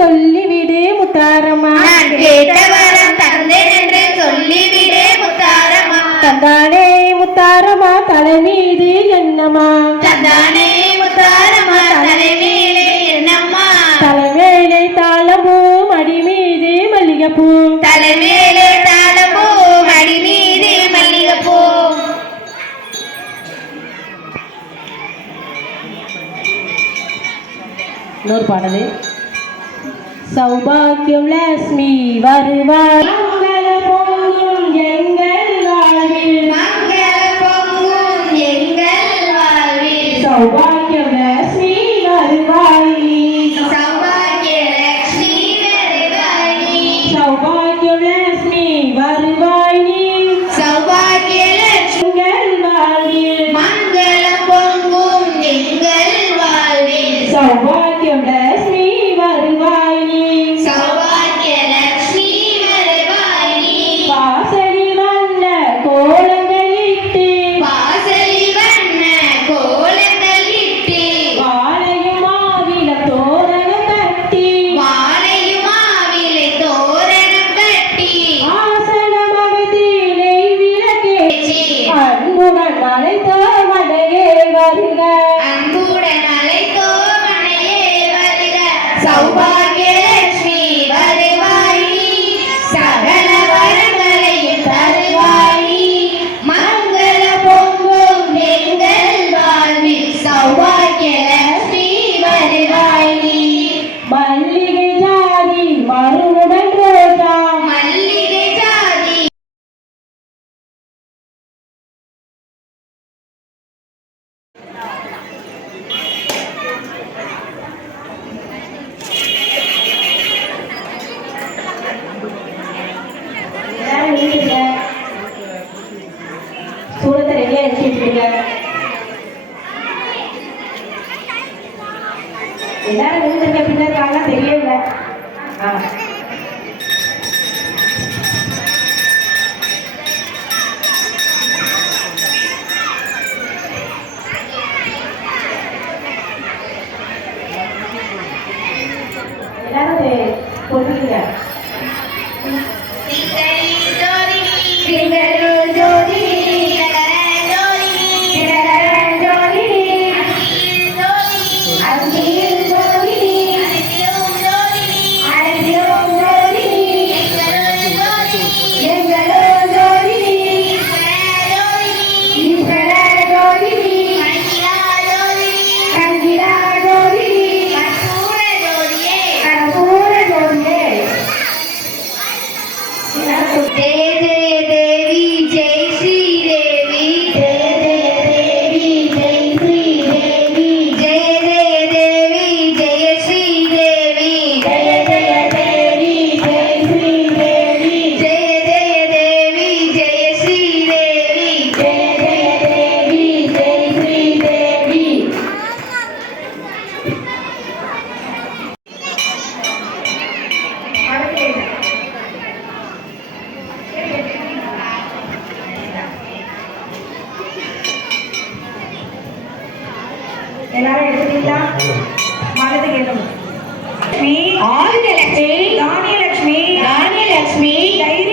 சொல்லிவிடு முத்தாரம்மா. நான் கேட்ட வரம் தந்தேன் என்று சொல்லிவிடு முத்தாரம்மா. தந்தானே முத்தாரம்மா தலை மீது என்னம்மா. தந்தானே முத்தாரம்மா தலை மீது என்னம்மா. தலைமேலே தாளம்பூ மடி மீது மல்லிகைப்பூ. தலைமேலே தாளம்பூ மடி மீது மல்லிகைப்பூ. இன்னொரு பாடல். சௌபாக்கியம் லட்சுமி வருவார் மங்கள பொங்கும் எங்கள் வாழ்வில். மங்கள பொங்கும் எங்கள் வாழ்வில். சௌபாக்கியம் லட்சுமி வருவாய். சௌபாக்கிய லட்சுமி வருவாய் நீ. சௌபாக்கியம் லட்சுமி வருவாய் நீ. சௌபாக்கிய லட்சுமி எங்கள் வாழ்வில். மங்கள பொங்கும் எங்கள் வாழ்வில். சௌபாக்கியம் லட்சுமி வருவாய் நீ. சௌபாக்கிய லட்சுமி வருவாய் நீ. வாசலில் வண்ண கோலங்கள் இட்டு. வாசலில் வண்ண கோலங்கள் இட்டு. வாழையும் மாவில தோரணம் கட்டி. வாழையும் மாவிலை தோரணம் கட்டி. ஆசனம் அமைத்து நெய் விளக்கேற்றி. அன்புடன் அழைத்த மலையே வருக. அன்புடன் அழைத்தோ மனையே வருக. சௌபாகிய லட்சுமி வருவாய் நீ. சகல வரங்களையும் தருவாய் நீ. மங்கள பொங்கும் எங்கள் வாழ்வில். சௌபாகிய லட்சுமி வருவாய் நீ. மல்லிகை ஜாதி மருவுடன் ரோஜா. மல்லிகை ஜாதி எல்லாரும் நின்னுங்க. சூளத்தை ரெடியா எடுத்து வச்சுடுங்க. எல்லாரும் நின்னுங்க. பின்னாடி காலம் தெரியல. எல்லாரும் பொறுத்துங்க. எல்லாரும் எடுத்துட்டீங்களா? மனது கேட்கணும். லட்சுமி, ஆதிலட்சுமி, தானியலட்சுமி, தானியலட்சுமி, தைரிய